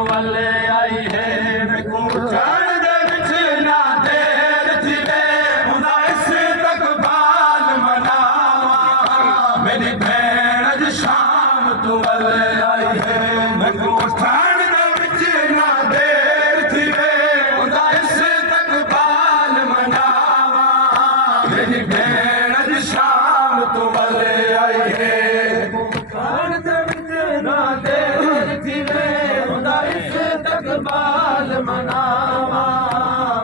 तू वले आई है मैं कोठण दे विच ना देर थी वे हुंदा इस्तकबाल मनावा मेरी भेण अज शाम तू वले आई है मैं कोठण दे विच ना देर थी वे हुंदा इस्तकबाल मनावा मेरी भेण अज शाम तू वले आई है कोठण दे विच ना देर थी वे हुंदा इस्तकबाल मनावा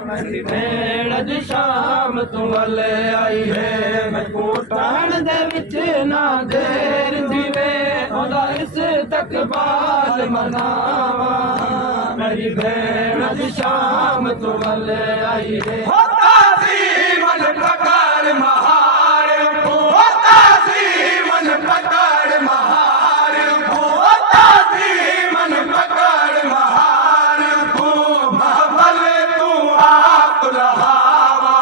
मेरी भेण अज शाम तू वले आई है मैं कोठण दे विच ना देर थी वे हुंदा इस्तकबाल मनावा मेरी भेण अज शाम तू वले आई है होता सी मन पकड़ महार होता सी मन पकड़ महार होता सी मन पकड़ महार महबल तू आप रहावा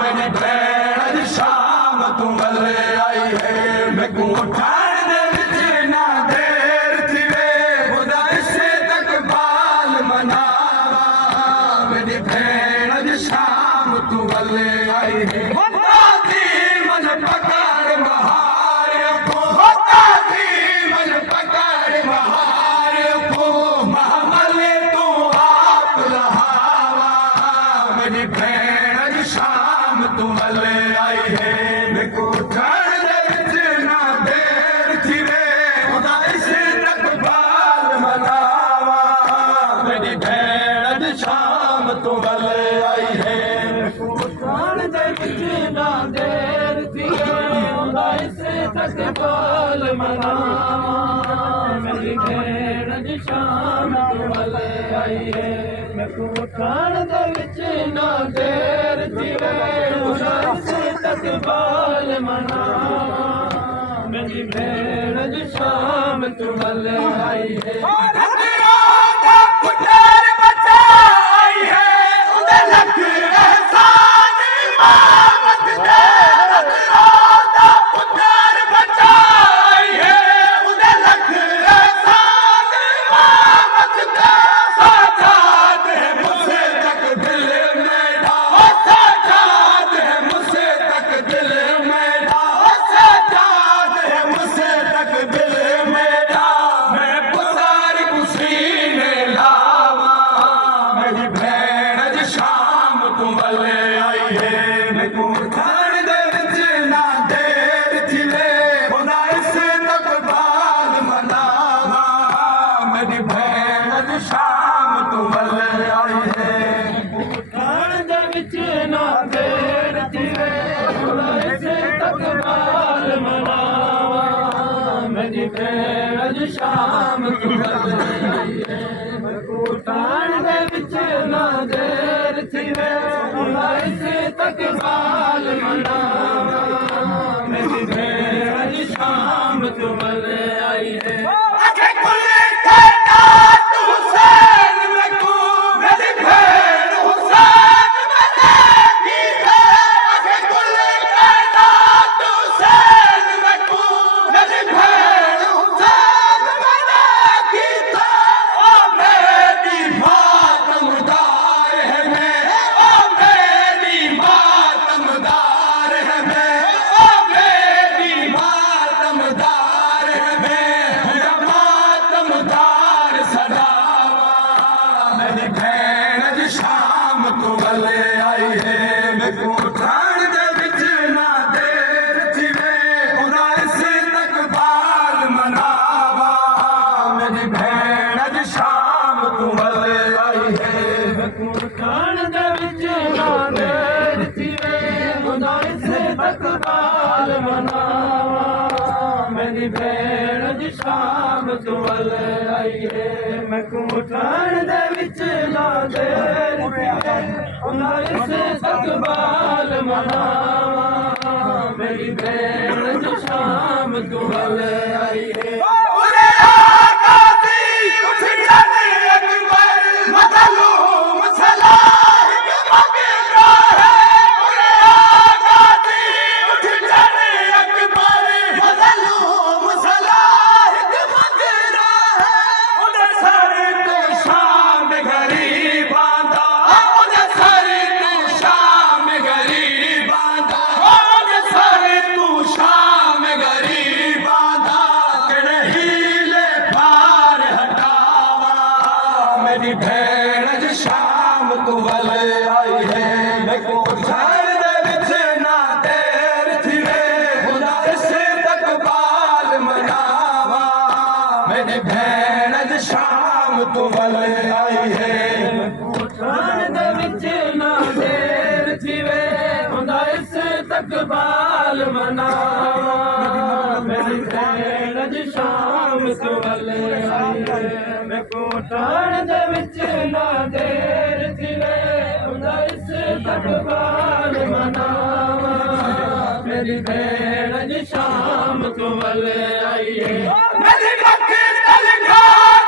मेरी भेण अज शाम तू वले आई है मैं कोठण दे विच ना देर थी वे हुंदा इस्तकबाल मनावा मेरी भेण अज शाम तू वले आई है होता सी मन पकड़ महार होता सी मन पकड़ महार महबल तू आप रहावा मेरी भेण अज शाम तू वले आई है मैं कोठण दे विच ना देर थी वे हुंदा इस्तकबाल मनावा मेरी भेण अज शाम तू वले आई है मैं कोठण दे विच ना देर थी वे हुंदा इस्तकबाल मनावा मेरी भेण अज शाम तू वले आई है मैं कोठण दे विच ना देर थी वे हुंदा इस्तकबाल मनावा मेरी भेण अज शाम तू वले आई है पुत्र बचा आई है उदे लख एहसान इमामत दे पुत्र बचा आई है उदे लख एहसान इमामत दे साजाद है मुझसे तक दिल मेरा साजाद है मुझसे तक दिल मेरा साजाद है मुझसे तक दिल मेरा मैं पुकार कुसीने लावा मेरी भेण अज शाम तू वले आई है मैं कोठण दे विच ना देर थी वे हुंदा इस्तकबाल मनावा मेरी भेण अज शाम तू वले आई है कोठण दे विच ना देर थी वे हुंदा इस्तकबाल मनावा मेरी भेण अज शाम तू वले आई है कोठण दे विच ना देर थी वे हुंदा इस्तकबाल मनावा मेरी भेण अज शाम तू वले आई है आखे खुले कायनात हुसैन में तू मेरी भेण हुसैन मिलेगी है आखे खुले कायनात हुसैन में तू मेरी भेण हुसैन मिलेगी है ओ मेरी मातमदार है मैं ओ मेरी मातमदार है मैं ओ मेरी मातमदार है मैं मातमदार सदावा मेरी भेण अज शाम तू वले आई है मैं कोठण दे विच ना देर थी वे हुंदा इस्तकबाल मनावा मेरी भेण अज शाम तू वले आई है मैं कोठण दे विच ना देर थी वे हुंदा इस्तकबाल मनावा मेरी भेण अज शाम तू वले आई है मैं कोठण दे विच ना देर थी वे हुंदा इस्तकबाल मनावा मेरी भेण अज शाम तू वले आई है मज़लूम सलाह मगरा है उठ जाने अकबर मज़लूम सलाह मगरा है मेरी भेण ज शाम तू वले आई है मैं को झाड़ दे विच ना देर थी वे खुदा इस तक बाल मनावा मेरी भेण ज शाम तू वले आई है झाड़ दे विच ना देर थी वे खुदा इस तक बाल मनावा मेरी भेण ज शाम तू वले आई है मैं कोठान दे विच ना देर थी वे खुदा इस तक बाल मनावा मेरी भेण ज शाम तू वले आई है मेरी मक्की तलखा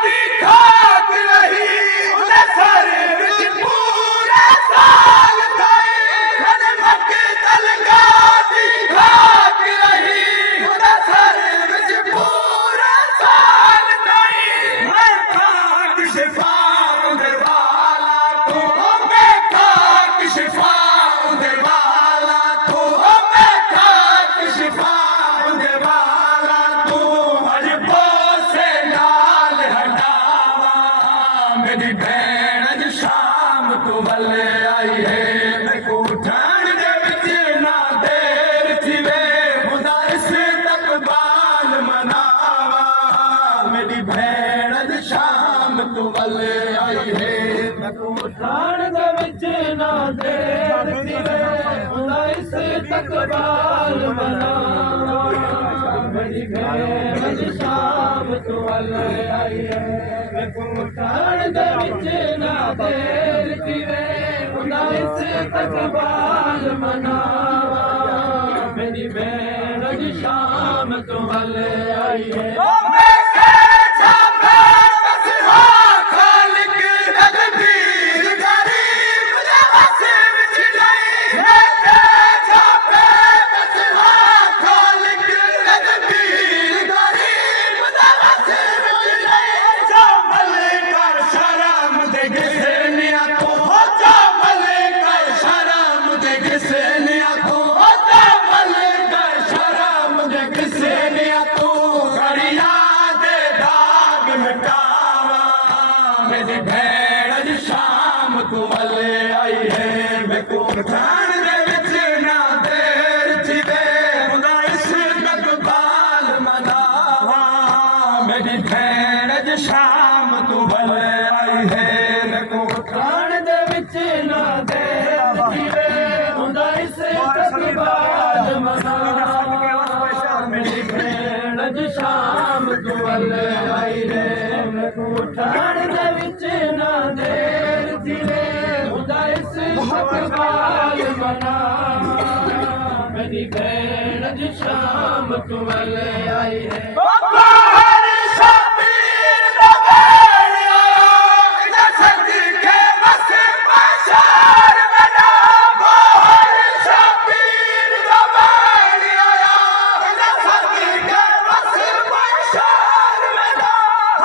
दी खाक रही उन्हें सर विच पूरे साल खाई मेरी मक्की तलखा दी खाक रही उन्हें सर विच पूरे साल खाई मैं खाक शिफा उधर वाला तू मैं खाक शिफा उधर वाला तू मैं खाक शिफा उधर वाला तू अज बोसे नाल हटावा मेरी भेण ज शाम तू वले आई है मैं कोठान दे विच ना देर थी वे खुदा इस तक बाल मनावा मेरी भेण ज शाम तू वले आई है मैं कोठान दे विच ना देर थी वे खुदा इस तक बाल मनावा मेरी भेण ज शाम तू वले आई है मैं कोठान दे विच ना देर थी वे खुदा इस तक बाल मनावा मेरी भेण ज शाम तू वले आई है मैं कैसा बस हो खालिक तकदीर गरीब नवाज विच नहीं मैं कैसा बस हो खालिक तकदीर गरीब नवाज विच नहीं चमल कर शर्म दे घिसनिया तू हो चमल कर शर्म दे घिसनिया तू हो चमल कर शर्म दे घिसनिया तू करिया दे दाग मिटावा मेरी भेण ज शाम तू वले आई है मैं कोठान दे विच ना देर थी वे खुदा इस तक बाल मनावा मेरी भेण ज शाम तू वले आई है मैं कोठान खान दे विच ना देर थी वे खुदा इस तक बाल मनावा मेरी भेण ज शाम तू वले आई रे मैं कोठान दे विच ना देर थी वे खुदा इस तक बाल मनावा मेरी भेण ज शाम तू वले आई रे बाहर शबीर दा वेलिया जसद के बस बशार बना बाहर शबीर दा वेलिया जसद के बस बशार बना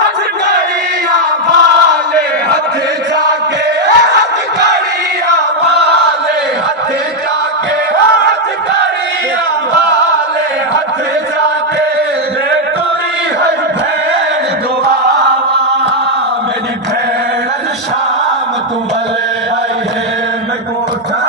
हथ करिया वाले हथ जाके हथ करिया वाले हथ जाके हथ करिया वाले हथ जाके दे कोई हर भेड़ दुआवा मेरी भेड़ ज शाम तू वले आई है मैं कोठा